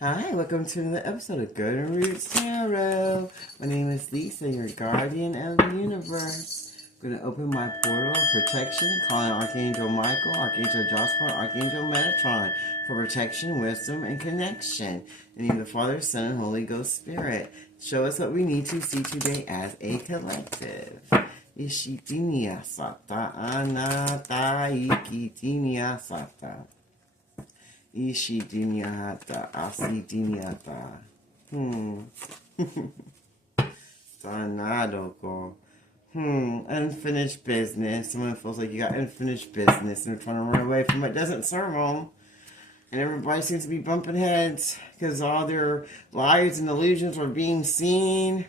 Hi, welcome to another episode of Golden Roots Tarot. My name is Lisa, your guardian of the universe. I'm going to open my portal of protection, calling Archangel Michael, Archangel Joshua, Archangel Metatron for protection, wisdom, and connection. In the name of the Father, Son, and Holy Ghost Spirit. Show us what we need to see today as a collective. Ishitinia sata anata ikitinia sata. Ishidiniata, asidiniata. Sanadoko. Unfinished business. Someone feels like you got unfinished business and they're trying to run away from what doesn't serve them. And everybody seems to be bumping heads because all their lies and illusions are being seen.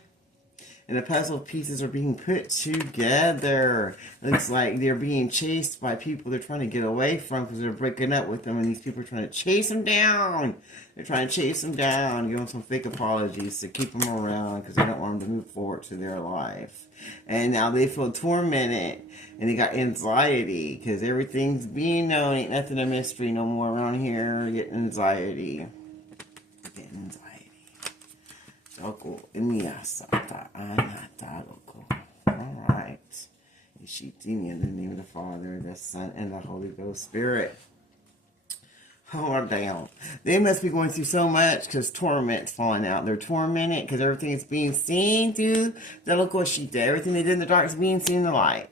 And the puzzle pieces are being put together. It looks like they're being chased by people they're trying to get away from because they're breaking up with them, and these people are trying to chase them down. They're trying to chase them down, give them some fake apologies to keep them around because they don't want them to move forward to their life. And now they feel tormented, and they got anxiety because everything's being known. Ain't nothing a mystery no more around here. Getting anxiety. Getting anxiety. Alright. Ishitini in the name of the Father, the Son, and the Holy Ghost Spirit. Oh, damn. They must be going through so much because torment's falling out. They're tormented because everything is being seen through the local sheet. Everything they did in the dark is being seen in the light.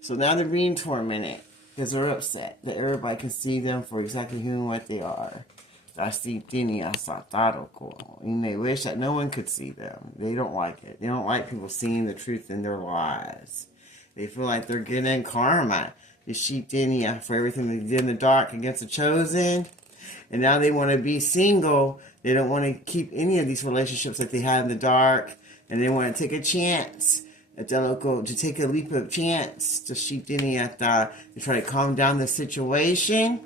So now they're being tormented because they're upset that everybody can see them for exactly who and what they are. And they wish that no one could see them. They don't like it. They don't like people seeing the truth in their lives. They feel like they're getting karma. The sheetinia for everything they did in the dark against the chosen. And now they want to be single. They don't want to keep any of these relationships that they had in the dark. And they want to take a chance. To take a leap of chance. To sheetinia to try to calm down the situation.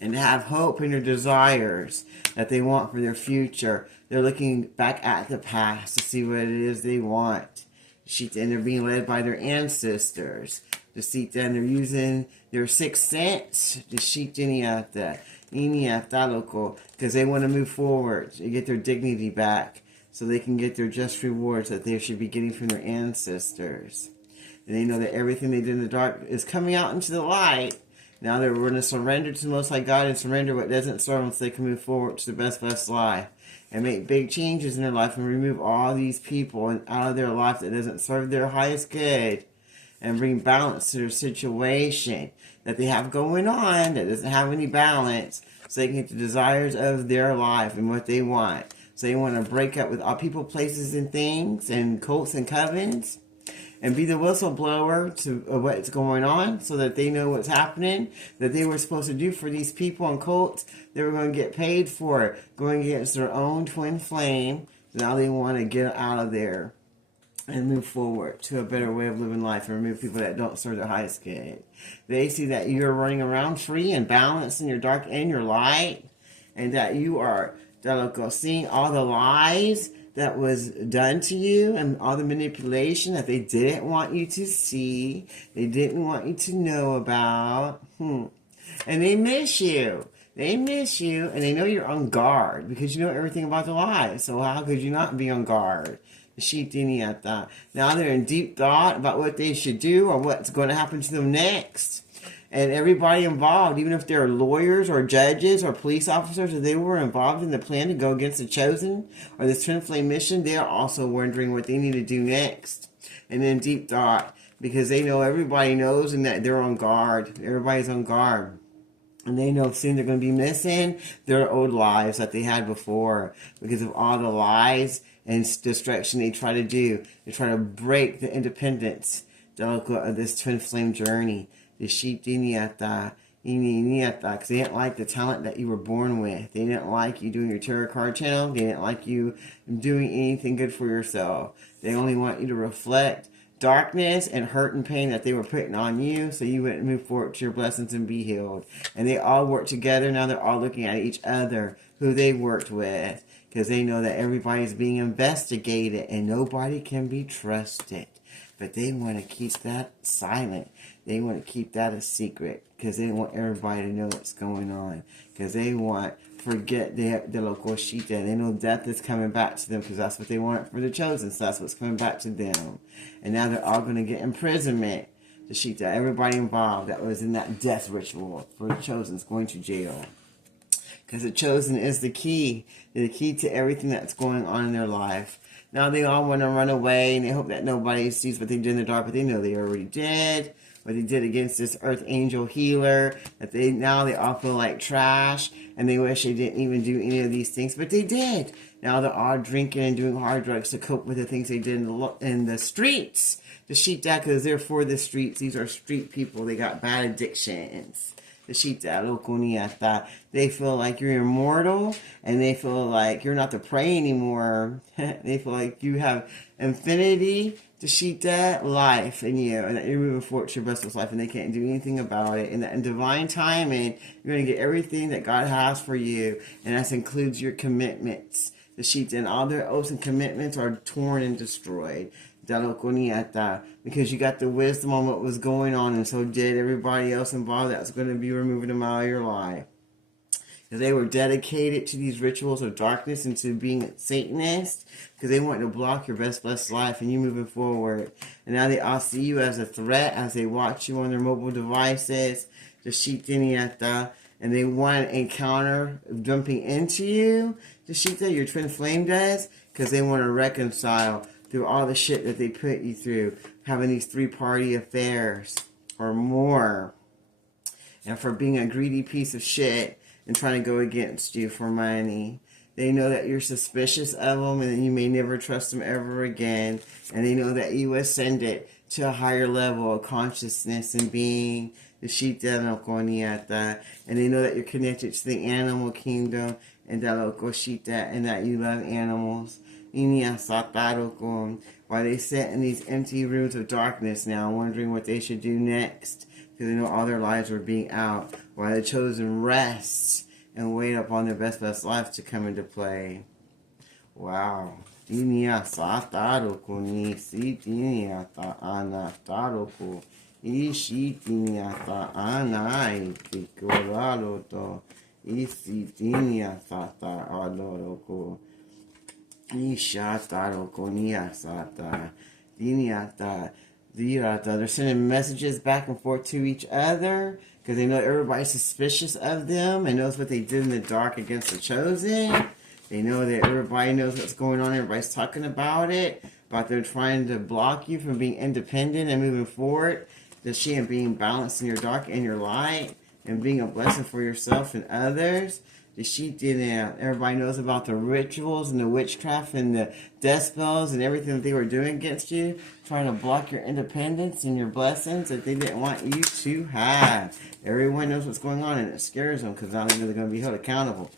And to have hope in their desires that they want for their future. They're looking back at the past to see what it is they want. And they're being led by their ancestors. And they're using their sixth sense. Because they want to move forward and get their dignity back. So they can get their just rewards that they should be getting from their ancestors. And they know that everything they did in the dark is coming out into the light. Now they're going to surrender to the Most High God and surrender what doesn't serve them so they can move forward to the best life. And make big changes in their life and remove all these people out of their life that doesn't serve their highest good. And bring balance to their situation that they have going on that doesn't have any balance. So they can get the desires of their life and what they want. So they want to break up with all people, places, and things and cults and covens. And be the whistleblower to what's going on so that they know what's happening, that they were supposed to do for these people and cults. They were going to get paid for it, going against their own twin flame. Now they want to get out of there and move forward to a better way of living life and remove people that don't serve their highest good. They see that you're running around free and balanced in your dark and your light, and that you are seeing all the lies that was done to you and all the manipulation that they didn't want you to see, they didn't want you to know about. And they miss you. They miss you, and they know you're on guard because you know everything about the lies. So how could you not be on guard? Now they're in deep thought about what they should do or what's going to happen to them next. And everybody involved, even if they're lawyers or judges or police officers, if they were involved in the plan to go against the chosen or this twin flame mission, they are also wondering what they need to do next. And in deep thought, because they know everybody knows and that they're on guard. Everybody's on guard. And they know soon they're going to be missing their old lives that they had before because of all the lies and destruction they try to do. They try to break the independence of this twin flame journey. The sheep because they didn't like the talent that you were born with. They didn't like you doing your tarot card channel. They didn't like you doing anything good for yourself. They only want you to reflect darkness and hurt and pain that they were putting on you so you wouldn't move forward to your blessings and be healed. And they all work together. Now they're all looking at each other, who they worked with, because they know that everybody's being investigated and nobody can be trusted. But they want to keep that silent. They want to keep that a secret because they want everybody to know what's going on. Because they want forget the local Shita. They know death is coming back to them because that's what they want for the chosen. So that's what's coming back to them. And now they're all going to get imprisonment. The Shita, everybody involved that was in that death ritual for the chosen is going to jail. Because the chosen is the key to everything that's going on in their life. Now they all want to run away and they hope that nobody sees what they did in the dark, but they know they already did. What they did against this earth angel healer, that now they all feel like trash and they wish they didn't even do any of these things, but they did. Now they're all drinking and doing hard drugs to cope with the things they did in the streets. The sheep that, because they're for the streets. These are street people. They got bad addictions. The sheep that, they feel like you're immortal and they feel like you're not the prey anymore. They feel like you have infinity to sheep that life in you and that you're moving forward to your best life and they can't do anything about it. And that in divine timing, you're going to get everything that God has for you. And that includes your commitments. The sheep and all their oaths and commitments are torn and destroyed. Because you got the wisdom on what was going on, and so did everybody else involved that's going to be removing them out of your life. Because they were dedicated to these rituals of darkness and to being Satanists, because they want to block your best blessed life and you moving forward. And now they all see you as a threat as they watch you on their mobile devices, the Shitiniata, and they want an encounter jumping into you, the Shita, your twin flame does, because they want to reconcile through all the shit that they put you through, having these 3-party affairs or more, and for being a greedy piece of shit and trying to go against you for money. They know that you're suspicious of them and that you may never trust them ever again, and they know that you ascended to a higher level of consciousness and being, the Shita no Koniata, and they know that you're connected to the animal kingdom and that local Shita, and that you love animals. While they sit in these empty rooms of darkness now, wondering what they should do next, because they know all their lives are being out, while the chosen rests and wait upon their best life to come into play. Wow. They're sending messages back and forth to each other because they know everybody's suspicious of them and knows what they did in the dark against the chosen. They know that everybody knows what's going on. Everybody's talking about it, about they're trying to block you from being independent and moving forward. The she and being balanced in your dark and your light and being a blessing for yourself and others. The sheep didn't. Everybody knows about the rituals and the witchcraft and the death spells and everything that they were doing against you, trying to block your independence and your blessings that they didn't want you to have. Everyone knows what's going on and it scares them because now they know they're going to be held accountable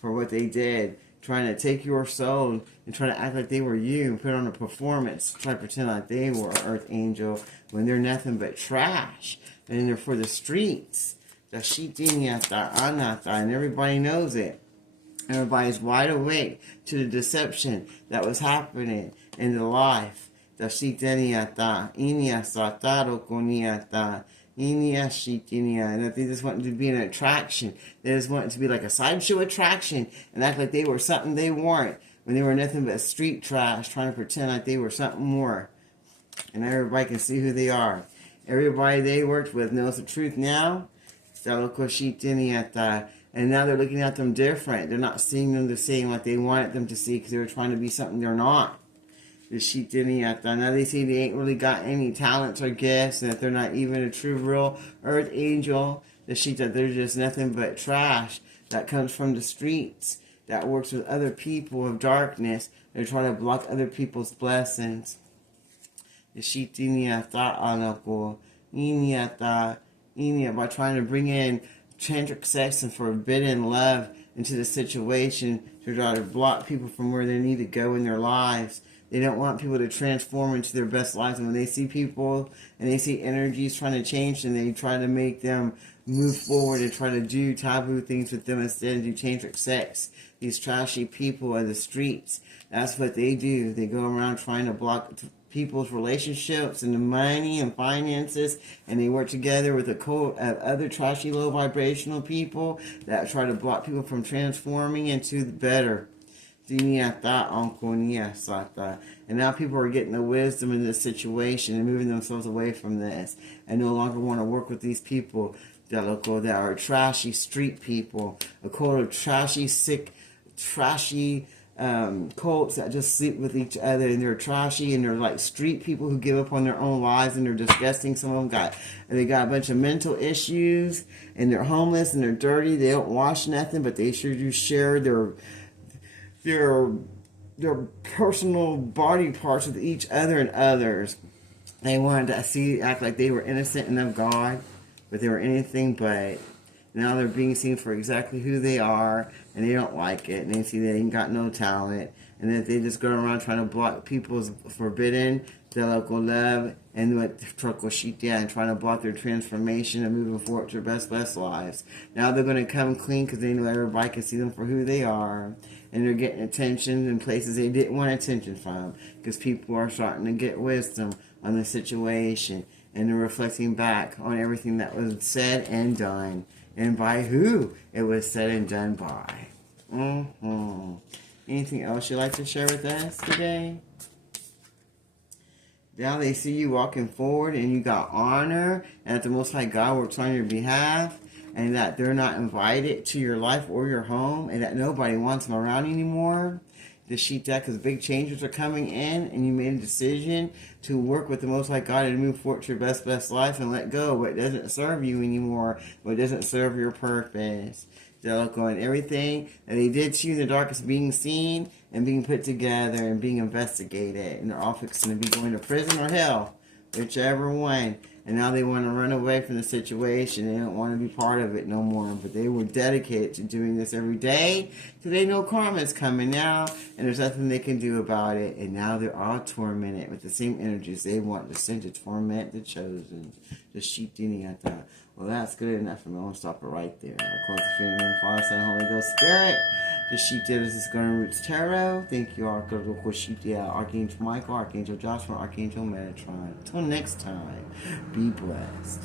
for what they did, trying to take your soul and trying to act like they were you and put on a performance, try to pretend like they were an earth angel when they're nothing but trash and they're for the streets. The Shitiniata, and everybody knows it. Everybody's wide awake to the deception that was happening in the life. The Shitiniata, Inia Sataro Koniata, Inia Shitinia, and that they just wanted to be an attraction. They just wanted to be like a sideshow attraction and act like they were something they weren't when they were nothing but street trash, trying to pretend like they were something more. And everybody can see who they are. Everybody they worked with knows the truth now. And now they're looking at them different. They're not seeing them the same like they wanted them to see because they were trying to be something they're not. Now they see they ain't really got any talents or gifts and that they're not even a true real earth angel. They're just nothing but trash that comes from the streets, that works with other people of darkness. They're trying to block other people's blessings. By trying to bring in tantric sex and forbidden love into the situation to try to block people from where they need to go in their lives. They don't want people to transform into their best lives. And when they see people and they see energies trying to change, and they try to make them move forward and try to do taboo things with them instead of do tantric sex. These trashy people of the streets, that's what they do. They go around trying to block people's relationships and the money and finances, and they work together with a cult of other trashy, low vibrational people that try to block people from transforming into the better. And now people are getting the wisdom in this situation and moving themselves away from this and no longer want to work with these people that are trashy street people, a cult of trashy, sick, trashy cults that just sleep with each other, and they're trashy, and they're like street people who give up on their own lives, and they're disgusting. Some of them they got a bunch of mental issues, and they're homeless, and they're dirty. They don't wash nothing, but they sure do share their personal body parts with each other and others. They wanted to act like they were innocent and of God, but they were anything but. Now they're being seen for exactly who they are, and they don't like it, and they see they ain't got no talent, and that they just go around trying to block people's forbidden, their local love, and what and trying to block their transformation and moving forward to their best lives. Now they're going to come clean because they know everybody can see them for who they are, and they're getting attention in places they didn't want attention from, because people are starting to get wisdom on the situation, and they're reflecting back on everything that was said and done. And by who it was said and done by. Anything else you'd like to share with us today? Now they see you walking forward and you got honor, and that the Most High God works on your behalf, and that they're not invited to your life or your home, and that nobody wants them around anymore. The sheet deck, because big changes are coming in, and you made a decision to work with the Most High God and move forward to your best life and let go what doesn't serve you anymore, what doesn't serve your purpose. They're going, everything that they did to you in the dark is being seen and being put together and being investigated, and they're all fixing to be going to prison or hell, whichever one. And now they want to run away from the situation. They don't want to be part of it no more. But they were dedicated to doing this every day. So they know karma is coming now. And there's nothing they can do about it. And now they're all tormented with the same energies they want to send to torment the chosen. The sheep diniyata. Well, that's good enough for me. I'm going to stop it right there. I'll close the stream in. Father, Son, Holy Ghost, Spirit. The sheep this is going to Roots Tarot. Thank you, Archangel Michael, Archangel Joshua, Archangel Metatron. Until next time, be blessed.